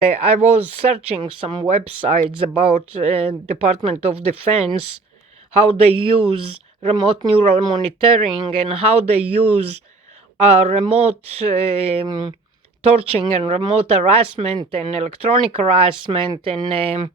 I was searching some websites about Department of Defense, how they use remote neural monitoring and how they use remote torching and remote harassment and electronic harassment and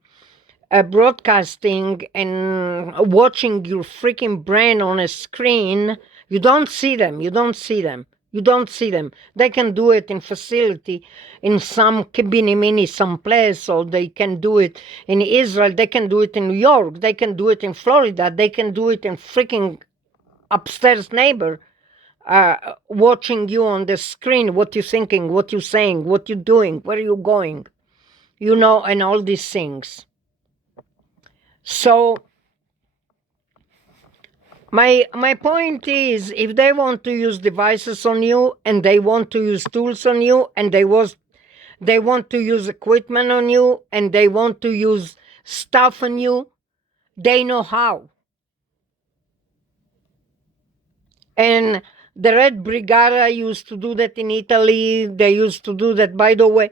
broadcasting and watching your freaking brain on a screen. You don't see them. You don't see them. You don't see them. They can do it in facility, in some kibinimini, some place, or they can do it in Israel. They can do it in New York. They can do it in Florida. They can do it in freaking upstairs neighbor, watching you on the screen, what you're thinking, what you're saying, what you're doing, where you're going, and all these things. So my point is, if they want to use devices on you and they want to use tools on you and they want to use equipment on you and they want to use stuff on you, they know how. And the Red Brigada used to do that in Italy. They used to do that. By the way,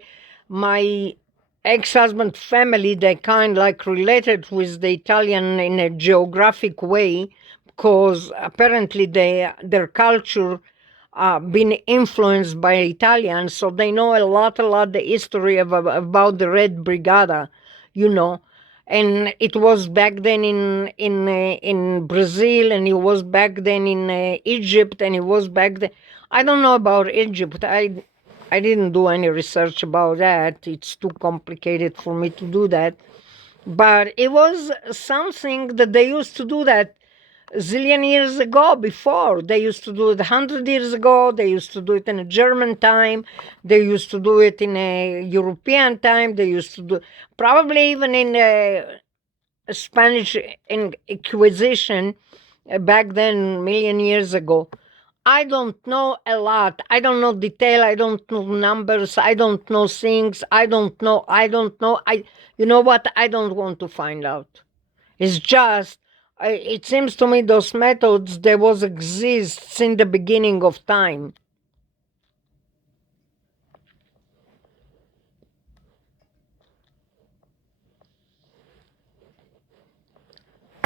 my ex-husband family, they kind of like related with the Italian in a geographic way, because apparently their culture been influenced by Italians, so they know a lot the history about the Red Brigada, and it was back then in Brazil, and it was back then in Egypt, and it was back then. I don't know about Egypt. I didn't do any research about that. It's too complicated for me to do that. But it was something that they used to do that zillion years ago. Before they used to do it 100 years ago. They used to do it in a German time. They used to do it in a European time. They used to do probably even in a Spanish Inquisition back then, million years ago. I don't know a lot. I don't know detail. I don't know numbers. I don't know things. I don't know. You know what? I don't want to find out. It's just, it seems to me those methods, there was exists in the beginning of time.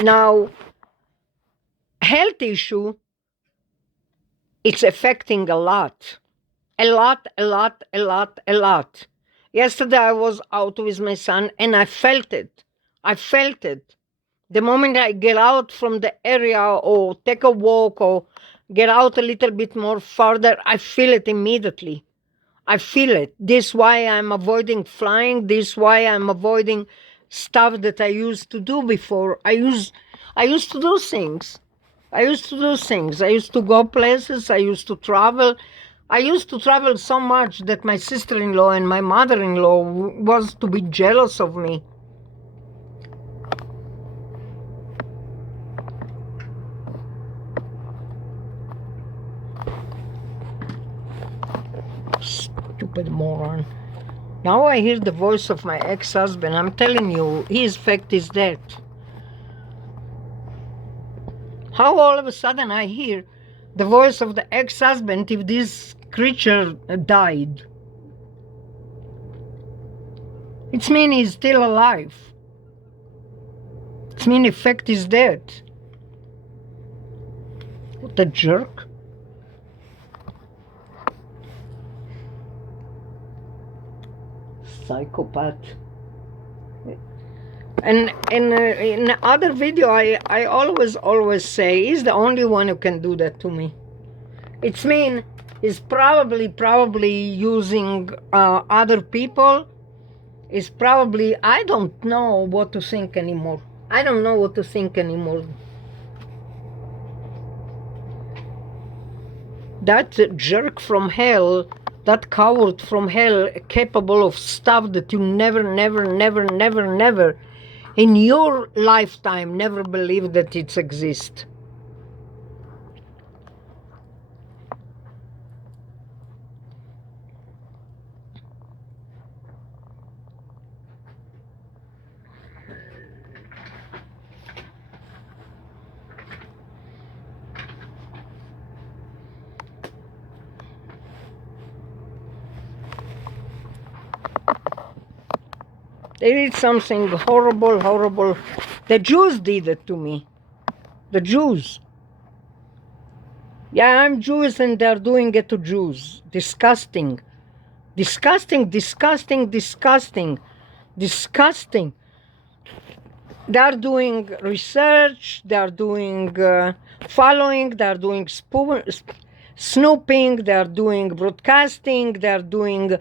Now, health issue, it's affecting a lot. A lot. Yesterday I was out with my son and I felt it. The moment I get out from the area or take a walk or get out a little bit more further, I feel it immediately. I feel it. This is why I'm avoiding flying. This is why I'm avoiding stuff that I used to do before. I used to do things. I used to go places. I used to travel. I used to travel so much that my sister-in-law and my mother-in-law was to be jealous of me. Stupid moron. Now I hear the voice of my ex-husband. I'm telling you, his fact is that. How all of a sudden I hear the voice of the ex-husband if this creature died? It means he's still alive. It means the fact is dead. What a jerk. Psychopath. And in the other video, I always say, he's the only one who can do that to me. It's mean he's probably using other people. Is probably, I don't know what to think anymore. That jerk from hell, that coward from hell, capable of stuff that you never in your lifetime never believed that it exists. They did something horrible, horrible. The Jews did it to me. The Jews. Yeah, I'm Jewish and they're doing it to Jews. Disgusting. Disgusting, disgusting, disgusting. Disgusting. They're doing research, they're doing following, they're doing snooping, they're doing broadcasting, they're doing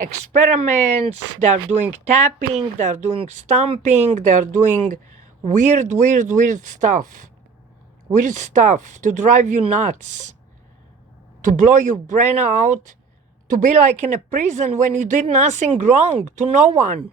experiments, they're doing tapping, they're doing stomping, they're doing weird, weird, weird stuff. Weird stuff to drive you nuts, to blow your brain out, to be like in a prison when you did nothing wrong to no one.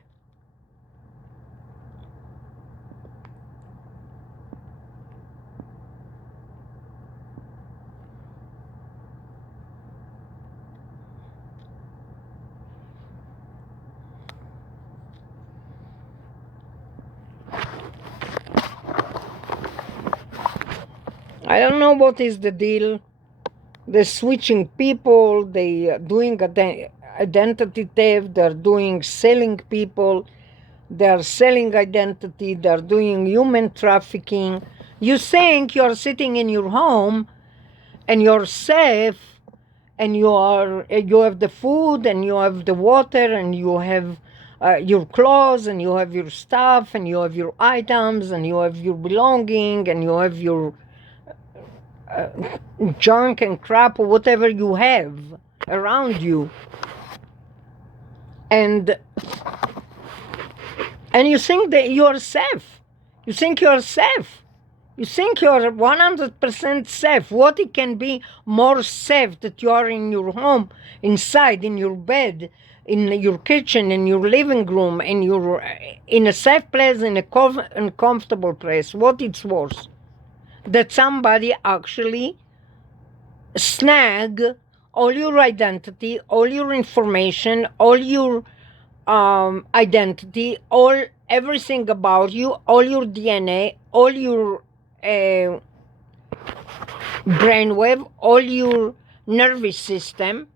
I don't know what is the deal. They're switching people, they doing identity theft, they're doing selling people, they're selling identity, they're doing human trafficking. You think you're sitting in your home and you're safe and you have the food and you have the water and you have your clothes and you have your stuff and you have your items and you have your belonging and you have your junk and crap or whatever you have around you, and you think that you are safe. You think you are safe. You think you are 100% safe. What it can be more safe that you are in your home, inside, in your bed, in your kitchen, in your living room, in a safe place, in a comfortable place? What it's worse? That somebody actually snag all your identity, all your information, all your identity, everything about you, all your DNA, all your brainwave, all your nervous system.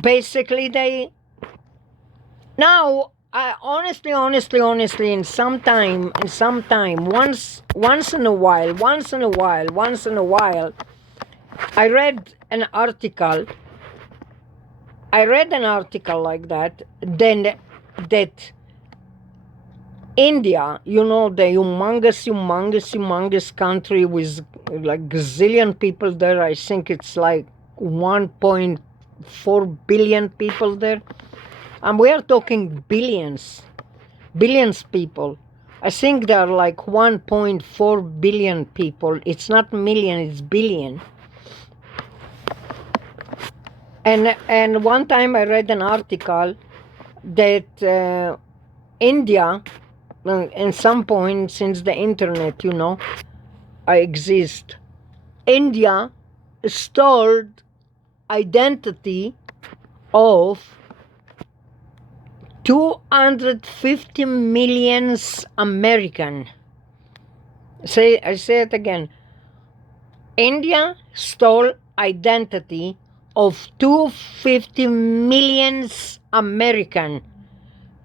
Basically, they now. Honestly, in some time, once in a while, I read an article like that, then that India, the humongous country with like gazillion people there. I think it's like 1.4 billion people there. And we are talking billions people. I think there are like 1.4 billion people. It's not million, it's billion. And one time I read an article that India, at some point since the internet, exist, India stole identity of 250 million American. I say it again. India stole identity of 250 million American,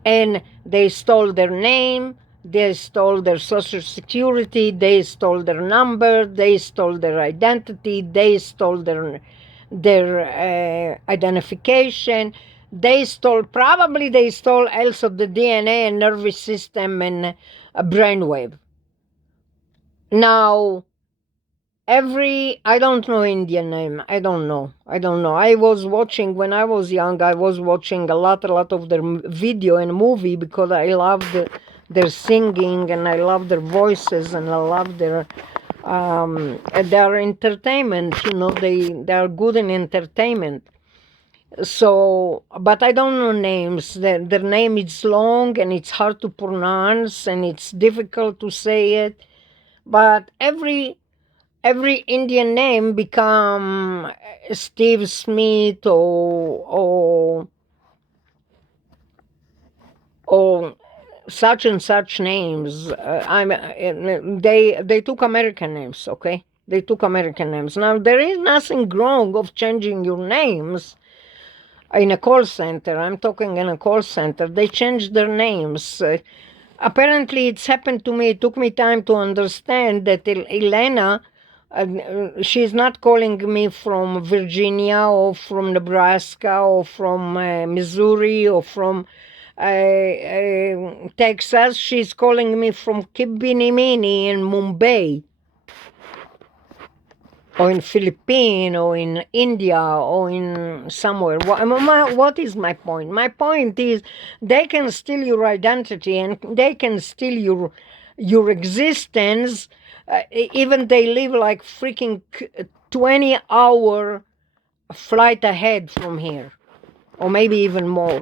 and they stole their name, they stole their social security, they stole their number, they stole their identity, they stole their identification. They stole also the DNA and nervous system and brainwave. Now, I don't know Indian name. I don't know. I was watching, when I was young, I was watching a lot of their video and movie because I loved their singing and I love their voices and I love their entertainment. They are good in entertainment. So, but I don't know names. Their name is long and it's hard to pronounce and it's difficult to say it. But every Indian name become Steve Smith or such and such names. They took American names, okay? They took American names. Now there is nothing wrong of changing your names. in a call center. I'm talking in a call center. They changed their names. Apparently, it's happened to me. It took me time to understand that Elena, she's not calling me from Virginia or from Nebraska or from Missouri or from Texas. She's calling me from Kibinimini in Mumbai, or in Philippines, or in India, or in somewhere. What is my point? My point is they can steal your identity and they can steal your existence. Even they live like freaking 20-hour flight ahead from here, or maybe even more.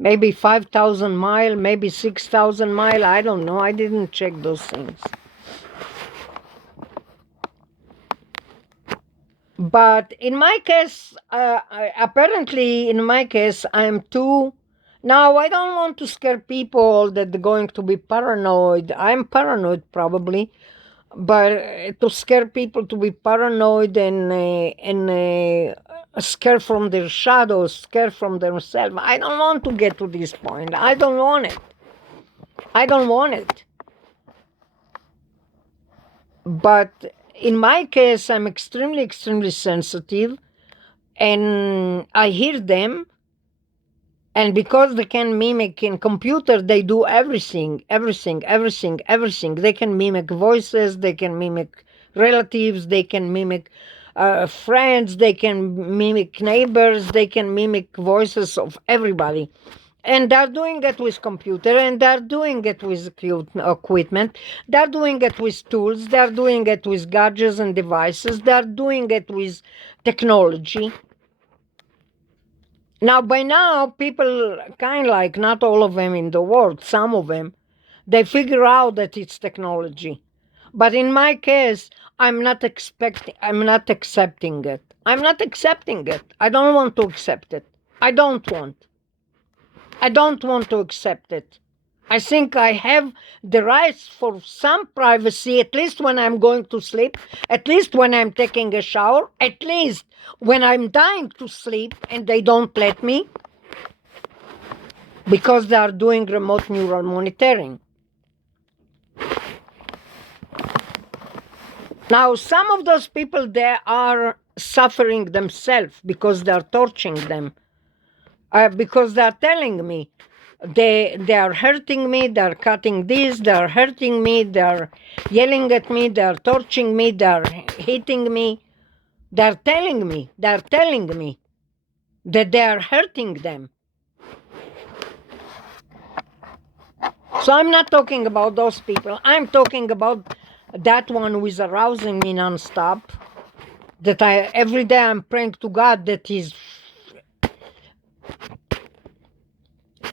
Maybe 5,000 mile, maybe 6,000 mile. I don't know. I didn't check those things. But in my case, apparently, in my case, I'm too. Now, I don't want to scare people that they're going to be paranoid. I'm paranoid, probably, but to scare people to be paranoid and scare from their shadows, scare from themselves. I don't want to get to this point. I don't want it. I don't want it. But in my case, I'm extremely, extremely sensitive, and I hear them, and because they can mimic in computer, they do everything. They can mimic voices, they can mimic relatives, they can mimic friends, they can mimic neighbors, they can mimic voices of everybody. And they're doing it with computer, and they're doing it with equipment, they're doing it with tools, they're doing it with gadgets and devices, they're doing it with technology. Now, by now, people kind of like, not all of them in the world, some of them, they figure out that it's technology. But in my case, I'm not accepting it. I'm not accepting it. I don't want to accept it. I don't want to accept it. I think I have the rights for some privacy, at least when I'm going to sleep, at least when I'm taking a shower, at least when I'm dying to sleep and they don't let me because they are doing remote neural monitoring. Now, some of those people, they are suffering themselves because they are torturing them, because they are telling me, they are hurting me, they are cutting this, they are hurting me, they are yelling at me, they are torturing me, they are hitting me, they are telling me that they are hurting them. So I'm not talking about those people. I'm talking about that one who is arousing me nonstop, that every day I'm praying to God that he's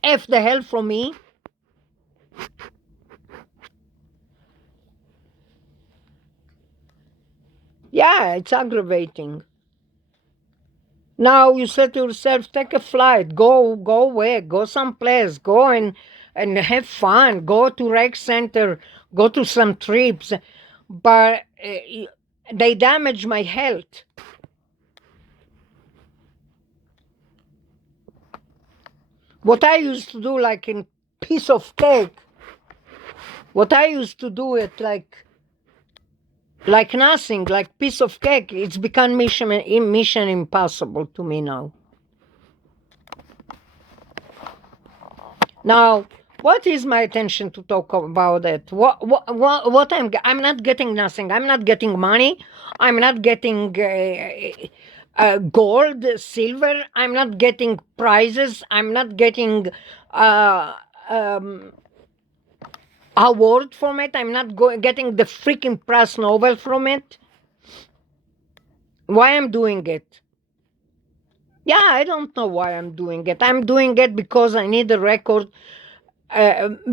F the hell from me. Yeah, it's aggravating. Now you say to yourself, take a flight, go away, go someplace, go and have fun, go to rec center, go to some trips, but they damage my health. What I used to do, like in piece of cake, what I used to do it like nothing, like piece of cake, it's become mission impossible to me now. Now, what is my attention to talk about it? What I'm not getting nothing. I'm not getting money. I'm not getting gold, silver. I'm not getting prizes. I'm not getting award from it. I'm not getting the freaking Prize Nobel from it. Why I'm doing it? Yeah, I don't know why I'm doing it. I'm doing it because I need a record.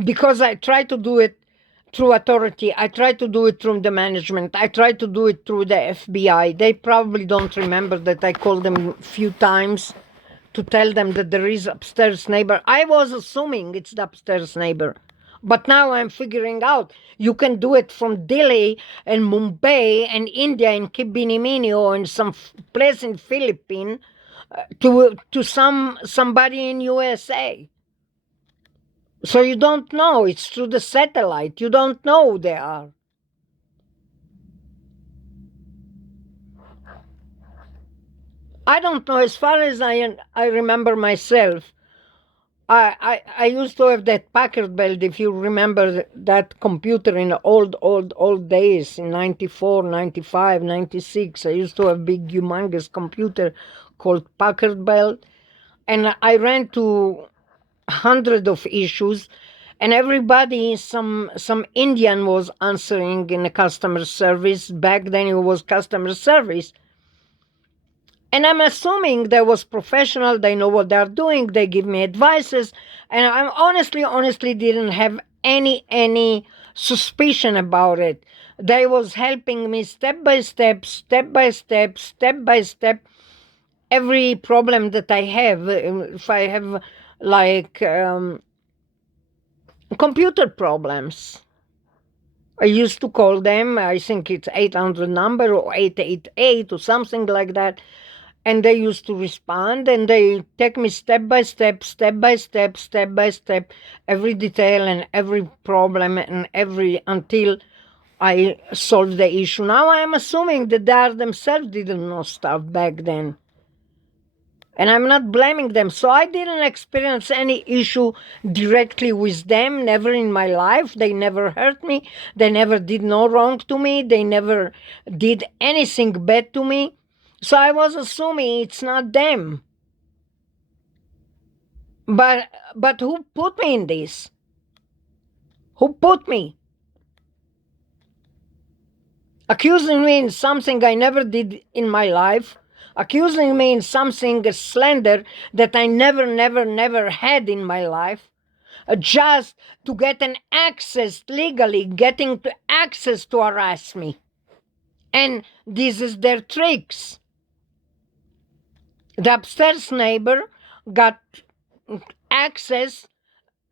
Because I try to do it through authority. I try to do it through the management. I try to do it through the FBI. They probably don't remember that I called them a few times to tell them that there is upstairs neighbor. I was assuming it's the upstairs neighbor. But now I'm figuring out you can do it from Delhi and Mumbai and India and Kibiniminio and some place in Philippines to somebody in USA. So you don't know. It's through the satellite. You don't know who they are. I don't know. As far as I remember myself, I used to have that Packard Belt, if you remember that computer in the old days, in 94, 95, 96. I used to have a big, humongous computer called Packard Belt. And I ran to hundreds of issues, and everybody, some Indian was answering in the customer service. Back then it was customer service. And I'm assuming they was professional, they know what they're doing, they give me advices, and I honestly didn't have any suspicion about it. They was helping me step by step, every problem that I have. If I have like computer problems, I used to call them, I think it's 800 number or 888 or something like that. And they used to respond, and they take me step by step, every detail and every problem and until I solve the issue. Now I am assuming that they themselves didn't know stuff back then. And I'm not blaming them. So I didn't experience any issue directly with them, never in my life. They never hurt me. They never did no wrong to me. They never did anything bad to me. So I was assuming it's not them. But who put me in this? Who put me? Accusing me in something I never did in my life. Accusing me in something slander that I never had in my life. Just to get an access, legally getting to access to harass me. And this is their tricks. The upstairs neighbor got access,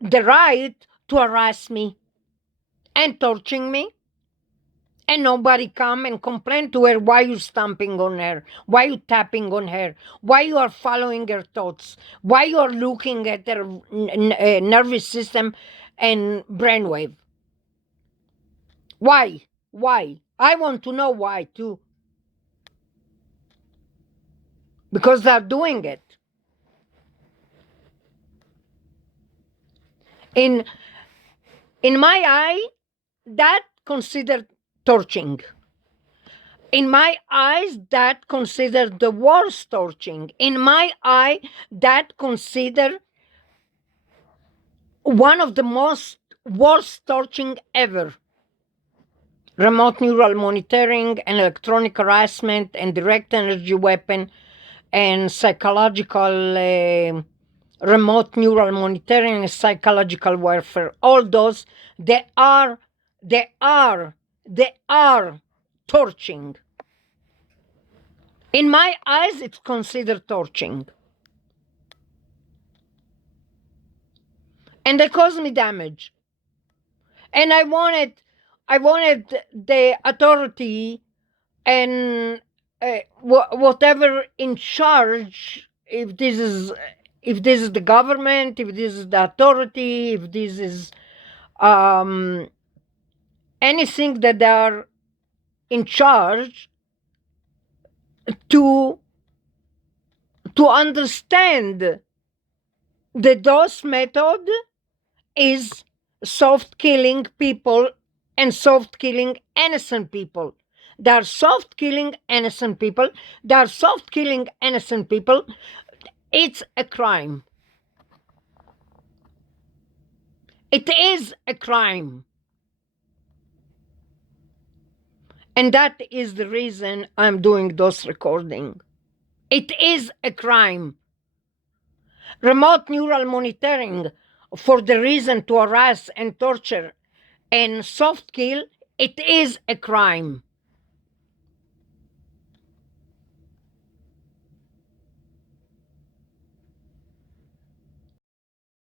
the right to harass me and torturing me, and nobody come and complain to her why you stamping on her, why you tapping on her, why you are following her thoughts, why you are looking at her nervous system and brainwave. Why? I want to know why too, because they're doing it. In my eye, that considered torturing. In my eyes, that considered the worst torturing. In my eye, that considered one of the most worst torturing ever. Remote neural monitoring and electronic harassment and direct energy weapon and psychological remote neural monitoring and psychological warfare. All those, they are torturing. In my eyes, it's considered torturing. And they caused me damage. And I wanted the authority and whatever in charge, if this is the government, if this is the authority, if this is anything that they are in charge, to understand that those method is soft killing people and soft killing innocent people. They are soft killing innocent people. They are soft killing innocent people. It's a crime. It is a crime. And that is the reason I'm doing those recording. It is a crime. Remote neural monitoring for the reason to harass and torture and soft kill, it is a crime.